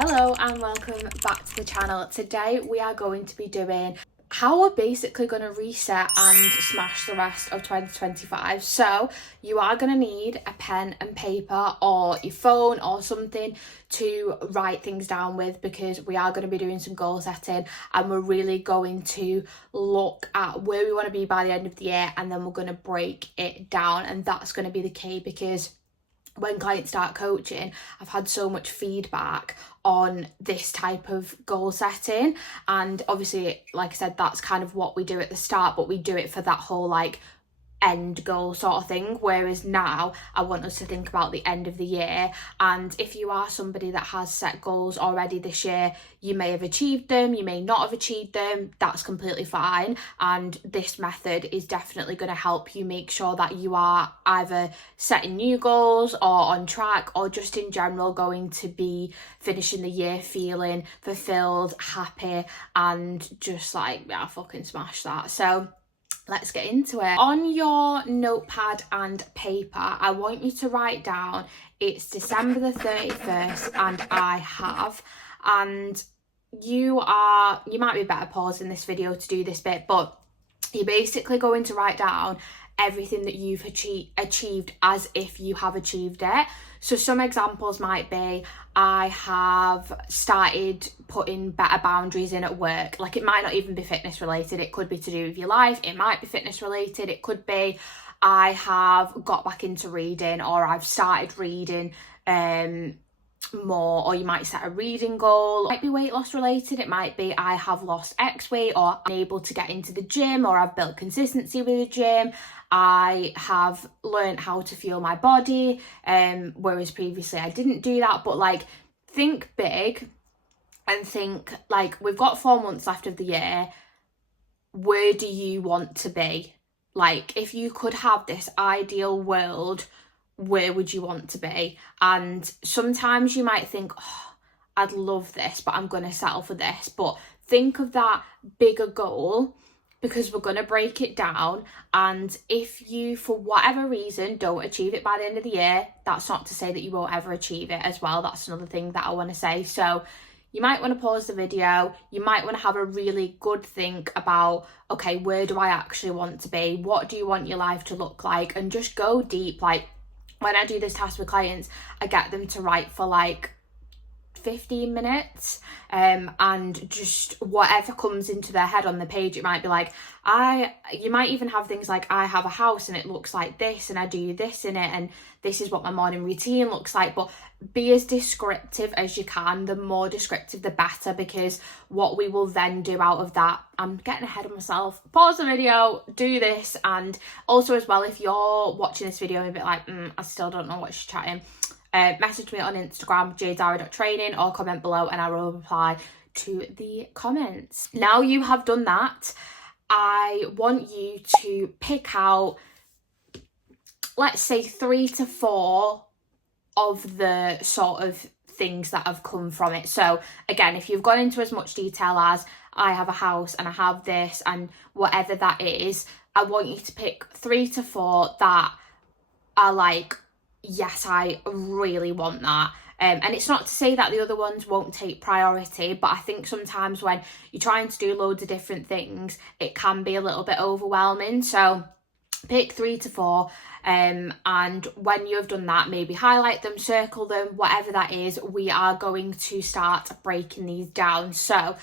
Hello and welcome back to the channel. Today we are going to be doing how we're basically going to reset and smash the rest of 2025. So you are going to need a pen and paper or your phone or something to write things down with, because we are going to be doing some goal setting and we're really going to look at where we want to be by the end of the year, and then we're going to break it down. And that's going to be the key, because when clients start coaching, I've had so much feedback on this type of goal setting, and obviously, like I said, that's kind of what we do at the start, but we do it for that whole like end goal sort of thing, whereas now I want us to think about the end of the year. And if you are somebody that has set goals already this year, you may have achieved them, you may not have achieved them, that's completely fine, and this method is definitely going to help you make sure that you are either setting new goals or on track, or just in general going to be finishing the year feeling fulfilled, happy, and just like, yeah, fucking smash that. So let's get into it. On your notepad and paper, I want you to write down, it's December the 31st and I have, and you might be better pausing this video to do this bit, but you're basically going to write down everything that you've achieved as if you have achieved it. So some examples might be, I have started putting better boundaries in at work. Like, it might not even be fitness related, it could be to do with your life, it might be fitness related, it could be I have got back into reading, or I've started reading more, or you might set a reading goal. It might be weight loss related, it might be I have lost X weight, or I'm able to get into the gym, or I've built consistency with the gym, I have learned how to fuel my body, whereas previously I didn't do that. But like, think big and think like, we've got 4 months left of the year, where do you want to be? Like, if you could have this ideal world, where would you want to be? And sometimes you might think, oh, I'd love this, but I'm going to settle for this. But think of that bigger goal, because we're going to break it down. And if you, for whatever reason, don't achieve it by the end of the year, that's not to say that you won't ever achieve it as well. That's another thing that I want to say. So you might want to pause the video, you might want to have a really good think about, okay, where do I actually want to be? What do you want your life to look like? And just go deep. Like, when I do this task with clients, I get them to write for like 15 minutes, and just whatever comes into their head on the page. It might be like, you might even have things like, I have a house and it looks like this, and I do this in it, and this is what my morning routine looks like. But be as descriptive as you can. The more descriptive the better, because what we will then do out of that, I'm getting ahead of myself, pause the video, do this. And also as well, if you're watching this video and a bit like, I still don't know what she's chatting, message me on Instagram, jadezara.training, or comment below and I will reply to the comments. Now you have done that, I want you to pick out, let's say 3 to 4 of the sort of things that have come from it. So again, if you've gone into as much detail as, I have a house and I have this and whatever that is, I want you to pick 3 to 4 that are like, yes, I really want that. And it's not to say that the other ones won't take priority, but I think sometimes when you're trying to do loads of different things, it can be a little bit overwhelming. So pick 3 to 4, and when you have done that, maybe highlight them, circle them, whatever that is. We are going to start breaking these down. So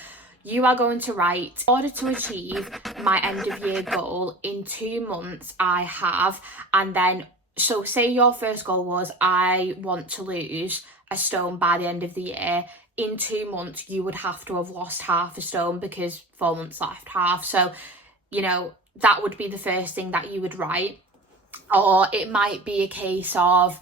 you are going to write, in order to achieve my end of year goal in 2 months, I have, and then, so say your first goal was, I want to lose a stone by the end of the year. In 2 months, you would have to have lost half a stone, because 4 months left, half. So, you know, that would be the first thing that you would write. Or it might be a case of,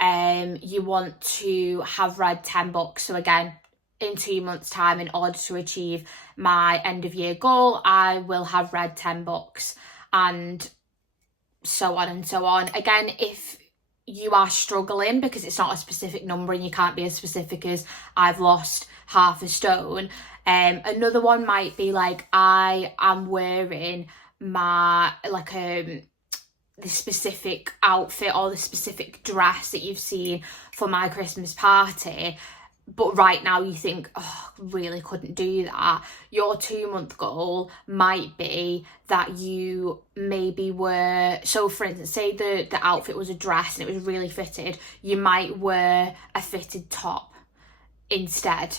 you want to have read 10 books. So again, in 2 months' time, in order to achieve my end of year goal, I will have read 10 books, and so on and so on. Again, if you are struggling because it's not a specific number and you can't be as specific as I've lost half a stone, another one might be like, I am wearing my the specific outfit or the specific dress that you've seen for my Christmas party but right now you think, oh, really couldn't do that. Your 2-month goal might be that you maybe were, so for instance, say the outfit was a dress and it was really fitted, you might wear a fitted top instead.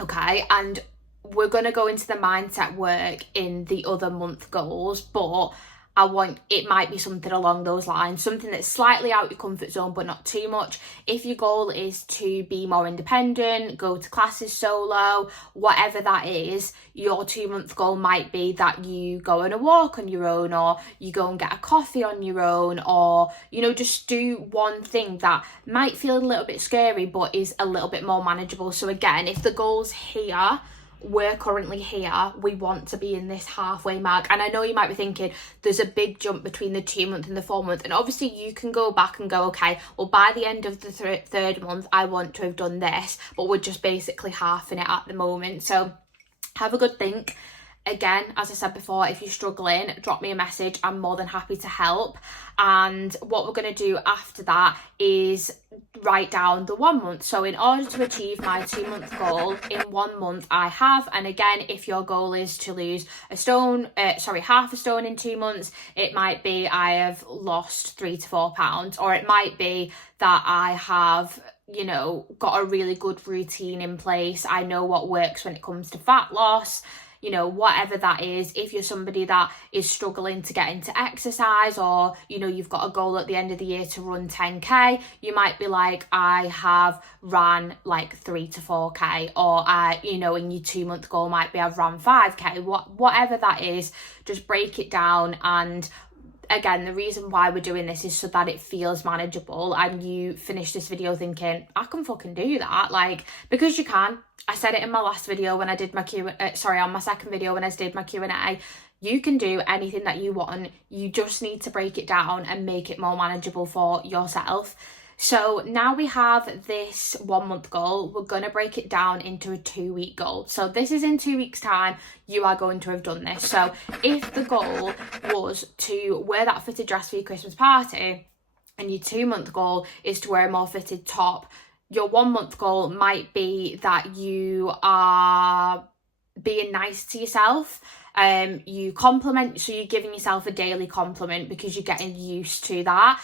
Okay, and we're going to go into the mindset work in the other month goals, but it might be something along those lines, something that's slightly out your comfort zone but not too much. If your goal is to be more independent, go to classes solo, whatever that is, your 2-month goal might be that you go on a walk on your own, or you go and get a coffee on your own, or just do one thing that might feel a little bit scary but is a little bit more manageable. So again, if the goal's here, we're currently here, we want to be in this halfway mark. And I know you might be thinking there's a big jump between the 2-month and the 4-month, and obviously you can go back and go, okay, well, by the end of the third month I want to have done this, but we're just basically halving it at the moment. So have a good think. Again, as I said before, if you're struggling, drop me a message. I'm more than happy to help. And what we're going to do after that is write down the 1 month. So in order to achieve my 2-month goal in 1 month, I have, and again, if your goal is to lose half a stone in 2 months, it might be I have lost 3 to 4 pounds, or it might be that I have got a really good routine in place. I know what works when it comes to fat loss. Whatever that is. If you're somebody that is struggling to get into exercise, or you've got a goal at the end of the year to run 10k, you might be like, I have ran like 3 to 4k, or in your 2-month goal might be I've ran 5k. Whatever that is, just break it down. And again, the reason why we're doing this is so that it feels manageable and you finish this video thinking, I can fucking do that, because you can. I said it in my last video when I did my on my second video when I did my Q&A. You can do anything that you want. You just need to break it down and make it more manageable for yourself. So now we have this 1 month goal, we're going to break it down into a 2-week goal. So this is in 2 weeks time, you are going to have done this. So if the goal was to wear that fitted dress for your Christmas party, and your 2-month goal is to wear a more fitted top, your 1 month goal might be that you are being nice to yourself. You compliment, so you're giving yourself a daily compliment because you're getting used to that.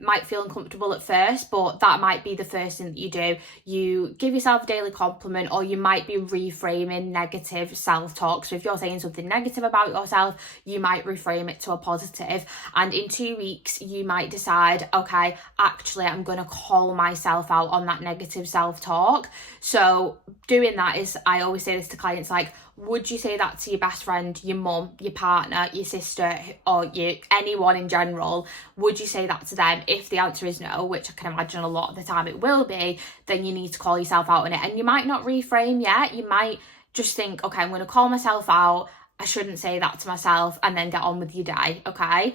Might feel uncomfortable at first, but that might be the first thing that you do. You give yourself a daily compliment, or you might be reframing negative self-talk. So if you're saying something negative about yourself, you might reframe it to a positive. And in 2 weeks, you might decide, okay, actually, I'm going to call myself out on that negative self-talk. So doing that is, I always say this to clients, would you say that to your best friend, your mum, your partner, your sister, or anyone in general? Would you say that to them? If the answer is no, which I can imagine a lot of the time it will be, then you need to call yourself out on it. And you might not reframe yet. You might just think, okay, I'm going to call myself out. I shouldn't say that to myself, and then get on with your day, okay?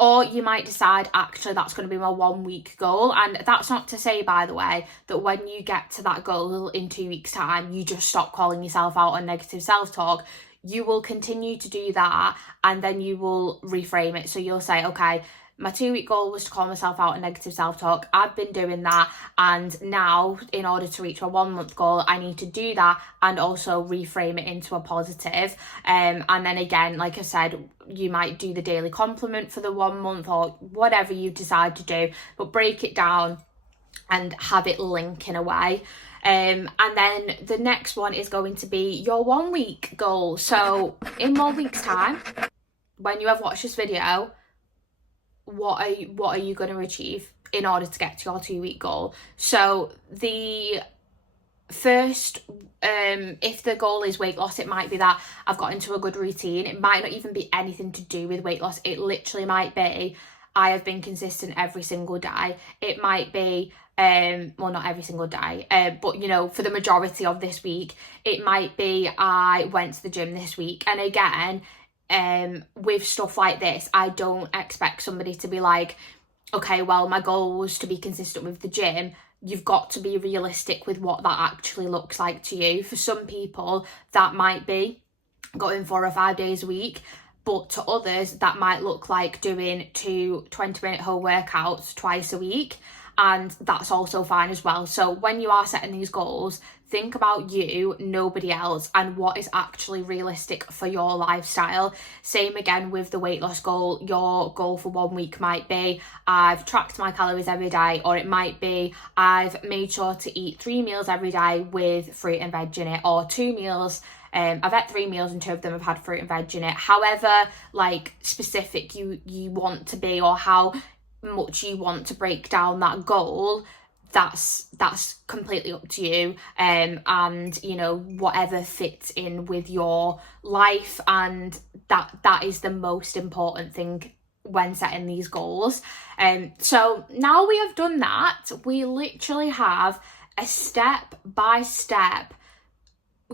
Or you might decide, actually, that's going to be my 1 week goal. And that's not to say, by the way, that when you get to that goal in 2 weeks' time, you just stop calling yourself out on negative self-talk. You will continue to do that, and then you will reframe it. So you'll say, okay, my 2-week goal was to call myself out on negative self-talk. I've been doing that, and now in order to reach my 1 month goal, I need to do that and also reframe it into a positive. And then again, like I said, you might do the daily compliment for the 1 month, or whatever you decide to do, but break it down and have it link in a way. And then the next one is going to be your 1 week goal. So in 1 week's time, when you have watched this video, what are you going to achieve in order to get to your 2 week goal? So the first, if the goal is weight loss, it might be that I've got into a good routine. It might not even be anything to do with weight loss. It literally might be I have been consistent every single day. It might be well, not every single day, but for the majority of this week, it might be I went to the gym this week. And again, with stuff like this, I don't expect somebody to be like, okay, well, my goal was to be consistent with the gym. You've got to be realistic with what that actually looks like to you. For some people, that might be going 4 or 5 days a week, but to others, that might look like doing 2 20-minute home workouts twice a week. and that's also fine as well. So when you are setting these goals, think about you, nobody else, and what is actually realistic for your lifestyle. Same again with the weight loss goal. Your goal for 1 week might be, I've tracked my calories every day, or it might be, I've made sure to eat 3 meals every day with fruit and veg in it, or 2 meals. I've had 3 meals and 2 of them have had fruit and veg in it. However, like, specific you want to be, or how much you want to break down that goal, that's completely up to you, and you know, whatever fits in with your life, and that is the most important thing when setting these goals. So now we have done that, we literally have a step-by-step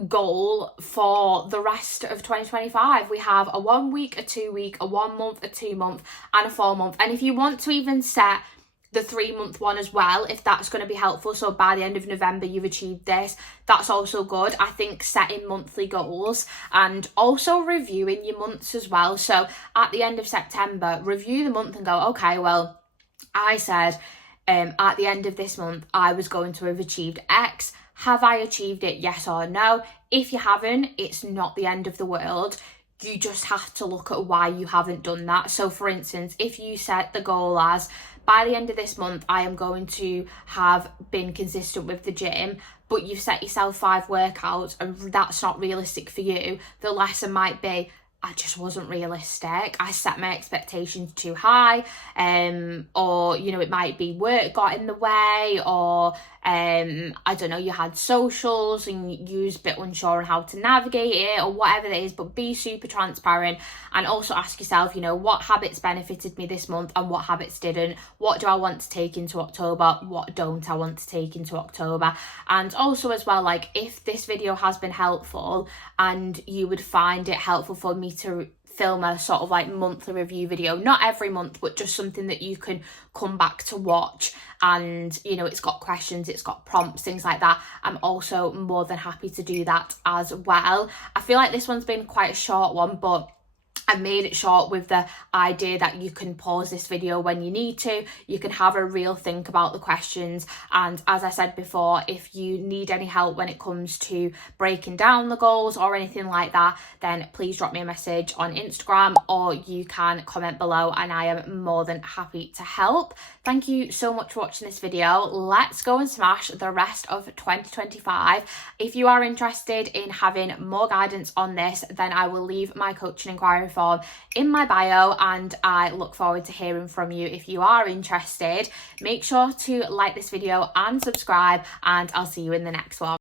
goal for the rest of 2025. We have a 1 week, a 2 week, a 1 month, a 2 month, and a 4 month. And if you want to even set the 3 month one as well, if that's going to be helpful, so by the end of November you've achieved this, that's also good. I think setting monthly goals and also reviewing your months as well. So at the end of September, review the month and go, okay, well, I said at the end of this month I was going to have achieved X. Have I achieved it? Yes or no? If you haven't, it's not the end of the world. You just have to look at why you haven't done that. So for instance, if you set the goal as, by the end of this month, I am going to have been consistent with the gym, but you've set yourself 5 workouts and that's not realistic for you, the lesson might be, I just wasn't realistic. I set my expectations too high, or, you know, it might be work got in the way, or I don't know, you had socials and you was a bit unsure on how to navigate it, or whatever it is. But be super transparent and also ask yourself, you know, what habits benefited me this month and what habits didn't? What do I want to take into October? What don't I want to take into October? And also as well, like, if this video has been helpful and you would find it helpful for me to film a sort of like monthly review video, not every month, but just something that you can come back to watch, and you know, it's got questions, it's got prompts, things like that, I'm also more than happy to do that as well. I feel like this one's been quite a short one, but I made it short with the idea that you can pause this video when you need to. You can have a real think about the questions. And as I said before, if you need any help when it comes to breaking down the goals or anything like that, then please drop me a message on Instagram, or you can comment below and I am more than happy to help. Thank you so much for watching this video. Let's go and smash the rest of 2025. If you are interested in having more guidance on this, then I will leave my coaching inquiry form in my bio, and I look forward to hearing from you if you are interested. Make sure to like this video and subscribe, and I'll see you in the next one.